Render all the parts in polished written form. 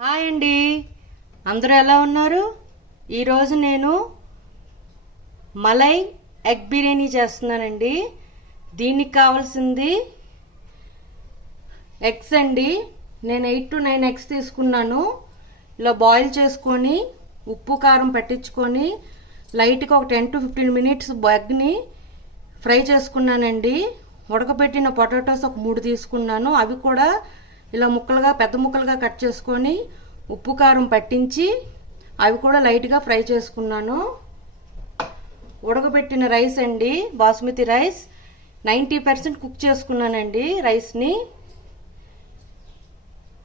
Hi అండి, అందరూ ఎలా ఉన్నారు? ఈరోజు నేను మలై ఎగ్ బిర్యానీ చేస్తున్నానండి. దీనికి కావాల్సింది ఎగ్స్ అండి. నేను 8 to 9 ఎగ్స్ తీసుకున్నాను. ఇలా బాయిల్ చేసుకొని ఉప్పు కారం పట్టించుకొని లైట్గా ఒక 10 to 15 మినిట్స్ ఎగ్ని ఫ్రై చేసుకున్నానండి. ఉడకబెట్టిన పొటాటోస్ ఒక 3 తీసుకున్నాను. అవి కూడా ఇలా ముక్కలుగా పెద్ద ముక్కలుగా కట్ చేసుకొని ఉప్పు కారం పట్టించి అవి కూడా లైట్గా ఫ్రై చేసుకున్నాను. ఉడకబెట్టిన రైస్ అండి, బాస్మతి రైస్ 90% కుక్ చేసుకున్నానండి. రైస్ని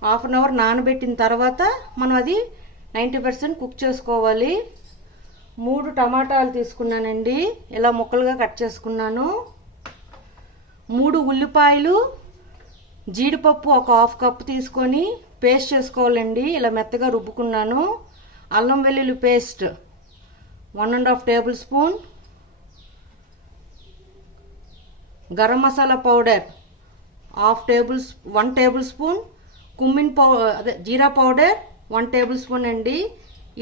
హాఫ్ అన్ అవర్ నానబెట్టిన తర్వాత మనం అది 90% కుక్ చేసుకోవాలి. 3 టమాటాలు తీసుకున్నానండి, ఇలా ముక్కలుగా కట్ చేసుకున్నాను. 3 ఉల్లిపాయలు, జీడిపప్పు ఒక హాఫ్ కప్ తీసుకొని పేస్ట్ చేసుకోవాలండి. ఇలా మెత్తగా రుబ్బుకున్నాను. అల్లం వెల్లుల్లి paste 1.5 tablespoon, garam masala powder 1 tablespoon, cumin అదే జీరా పౌడర్ 1 టేబుల్ స్పూన్ అండి.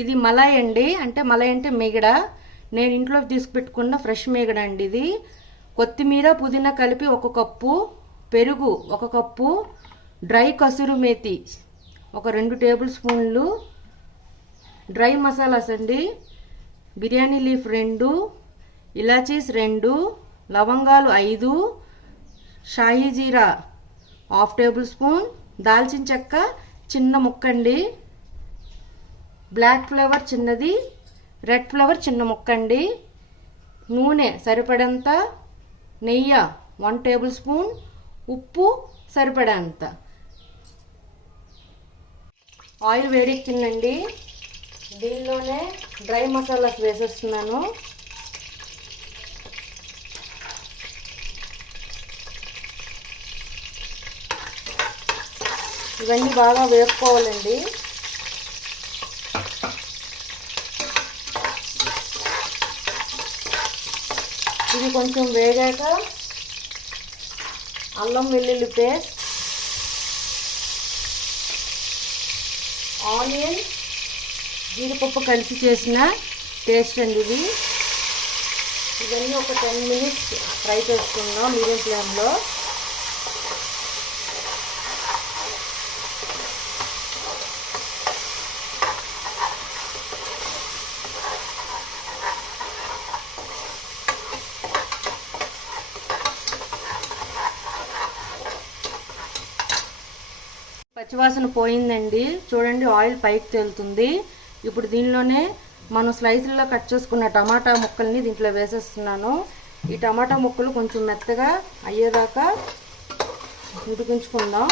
ఇది మలై అండి, మలై అంటే మీగడ. నేను ఇంట్లో తీసుకుపెట్టుకున్న ఫ్రెష్ మీగడ అండి ఇది. కొత్తిమీర పుదీనా కలిపి 1 కప్పు, పెరుగు 1 కప్పు, డ్రై కసూరి మేతి ఒక 2 టేబుల్ స్పూన్లు, డ్రై మసాలాస్ అండి, బిర్యానీ లీఫ్ 2, ఇలాచీస్ 2, లవంగాలు 5, షాహీ జీరా హాఫ్ టేబుల్ స్పూన్, దాల్చిన చెక్క చిన్న ముక్కండి, బ్లాక్ ఫ్లేవర్ చిన్నది, రెడ్ ఫ్లేవర్ చిన్న ముక్కండి, నూనె సరిపడంత, నెయ్యి 1 టేబుల్ స్పూన్, ఉప్పు సరిపడంత. ఆయిల్ వేడెక్కిందండి. దీనిలోనే డ్రై మసాలాస్ వేసేస్తున్నాను. ఇవన్నీ బాగా వేపుకోవాలండి. ఇది కొంచెం వేగాక అల్లం వెల్లుల్లి పేస్ట్, ఆనియన్, జీడిపప్పు కలిపి చేసిన పేస్ట్ అండి ఇది. ఇవన్నీ ఒక 10 మినిట్స్ ఫ్రై చేసుకుందాం మీడియం ఫ్లేమ్లో. పచ్చివాసన పోయిందండి. చూడండి, ఆయిల్ పైకి తేలుతుంది. ఇప్పుడు దీనిలోనే మనం స్లైసుల్లో కట్ చేసుకున్న టమాటా ముక్కల్ని దీంట్లో వేసేస్తున్నాను. ఈ టమాటా ముక్కలు కొంచెం మెత్తగా అయ్యేదాకా ఉడికించుకుందాం.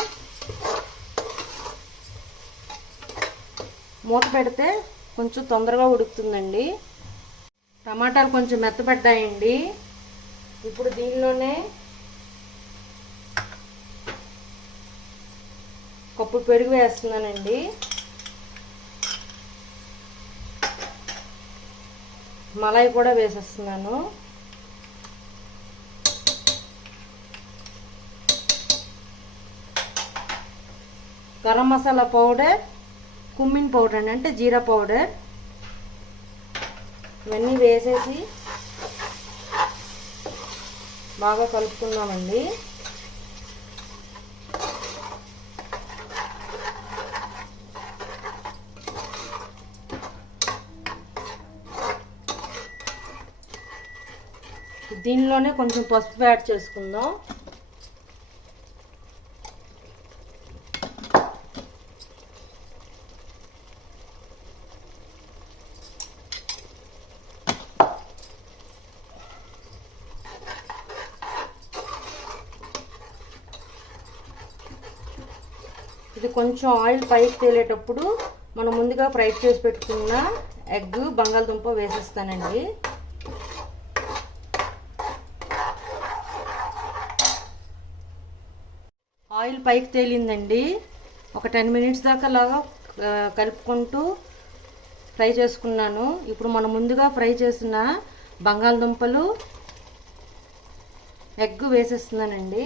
మూత పెడితే కొంచెం తొందరగా ఉడుకుతుందండి. టమాటాలు కొంచెం మెత్తపడ్డాయండి. ఇప్పుడు దీనిలోనే కప్పు పెరుగు వేస్తున్నానండి. మలై కూడా వేసేస్తున్నాను. గరం మసాలా పౌడర్, కుమ్మిన్ పౌడర్ అంటే జీరా పౌడర్, ఇవన్నీ వేసేసి బాగా కలుపుకుందామండి. దీనిలోనే కొంచెం పసుపు యాడ్ చేసుకుందాం. ఇది కొంచెం ఆయిల్ పైకి తేలేటప్పుడు మనం ముందుగా ఫ్రై చేసి పెట్టుకున్న ఎగ్, బంగాళదుంప వేసేస్తానండి. ఆయిల్ పైకి తేలిందండి. ఒక 10 మినిట్స్ దాకా లాగా కలుపుకుంటూ ఫ్రై చేసుకున్నాను. ఇప్పుడు మనం ముందుగా ఫ్రై చేసిన బంగాళదుంపలు, ఎగ్ వేసేస్తున్నానండి.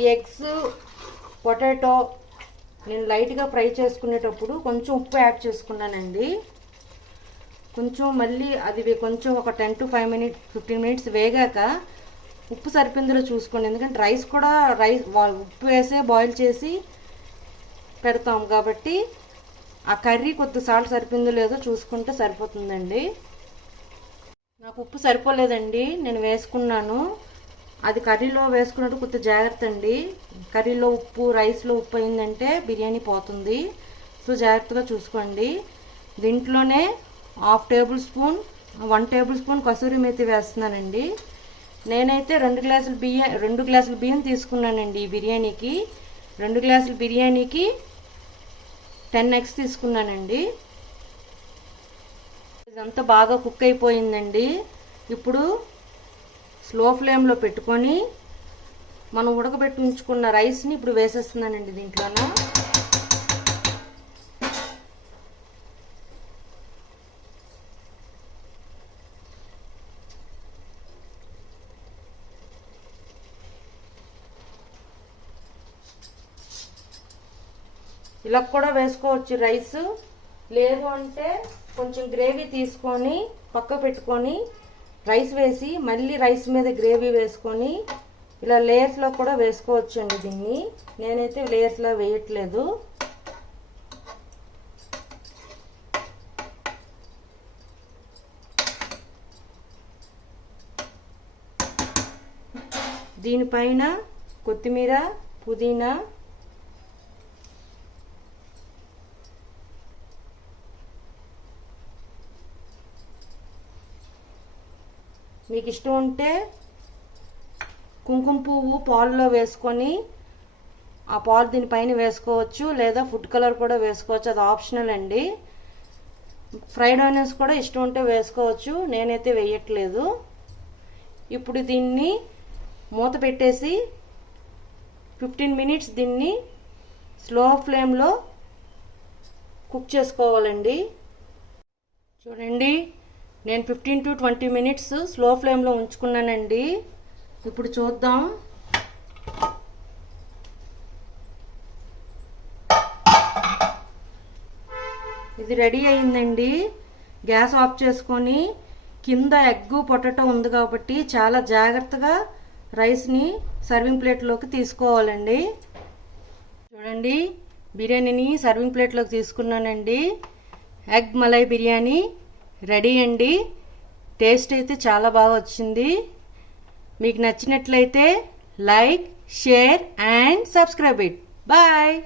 ఈ ఎగ్స్ పొటాటో నేను లైట్గా ఫ్రై చేసుకునేటప్పుడు కొంచెం ఉప్పు యాడ్ చేసుకున్నానండి. కొంచెం మళ్ళీ అది కొంచెం ఒక 10 to 15 minutes వేగాక ఉప్పు సరిపోయిందో చూసుకోండి. ఎందుకంటే రైస్ కూడా ఉప్పు వేసే బాయిల్ చేసి పెడతాం కాబట్టి ఆ కర్రీ కొద్ది సాల్ట్ సరిపోయిందో లేదో చూసుకుంటే సరిపోతుందండి. నాకు ఉప్పు సరిపోలేదండి, నేను వేసుకున్నాను. అది కర్రీలో వేసుకున్నట్టు కొద్దిగా జాగ్రత్త అండి. కర్రీలో ఉప్పు రైస్లో ఉప్పు అయిందంటే బిర్యానీ పోతుంది. సో జాగ్రత్తగా చూసుకోండి. దీంట్లోనే 1 టేబుల్ స్పూన్ కసూరి మేతి వేస్తున్నానండి. నేనైతే 2 గ్లాసుల బియ్యం తీసుకున్నానండి ఈ బిర్యానీకి. 2 గ్లాసుల బిర్యానీకి 10 eggs తీసుకున్నానండి. ఇదంతా బాగా కుక్ అయిపోయిందండి. ఇప్పుడు స్లో ఫ్లేమ్లో పెట్టుకొని మనం ఉడకబెట్టి ఉంచుకున్న రైస్ని ఇప్పుడు వేసేస్తున్నానండి దీంట్లోన. ఇలా కూడా వేసుకోవచ్చు రైస్. లేదు అంటే కొంచెం గ్రేవీ తీసుకొని పక్క పెట్టుకొని రైస్ వేసి మళ్ళీ రైస్ మీద గ్రేవీ వేసుకొని ఇలా లేయర్స్లో కూడా వేసుకోవచ్చు అండి దీన్ని. నేనైతే లేయర్స్లో వేయట్లేదు. దీనిపైన కొత్తిమీర, పుదీనా, మీకు ఇష్టం ఉంటే కుంకుమ పువ్వు పాలులో వేసుకొని ఆ పాలు దీనిపైన వేసుకోవచ్చు, లేదా ఫుడ్ కలర్ కూడా వేసుకోవచ్చు, అది ఆప్షనల్ అండి. ఫ్రైడ్ ఆనియన్స్ కూడా ఇష్టం ఉంటే వేసుకోవచ్చు, నేనైతే వేయట్లేదు. ఇప్పుడు దీన్ని మూత పెట్టేసి 15 minutes దీన్ని స్లో ఫ్లేమ్లో కుక్ చేసుకోవాలండి. చూడండి, నేను 15 to 20 minutes స్లో ఫ్లేమ్లో ఉంచుకున్నానండి. ఇప్పుడు చూద్దాం. ఇది రెడీ అయిందండి. గ్యాస్ ఆఫ్ చేసుకొని కింద ఎగ్ పొటాటో ఉంది కాబట్టి చాలా జాగ్రత్తగా రైస్ని సర్వింగ్ ప్లేట్లోకి తీసుకోవాలండి. చూడండి, బిర్యానీని సర్వింగ్ ప్లేట్లోకి తీసుకున్నానండి. ఎగ్ మలై బిర్యానీ రెడీ అండి. టేస్ట్ అయితే చాలా బాగా వచ్చింది. మీకు నచ్చినట్లయితే like, share and subscribe it. Bye.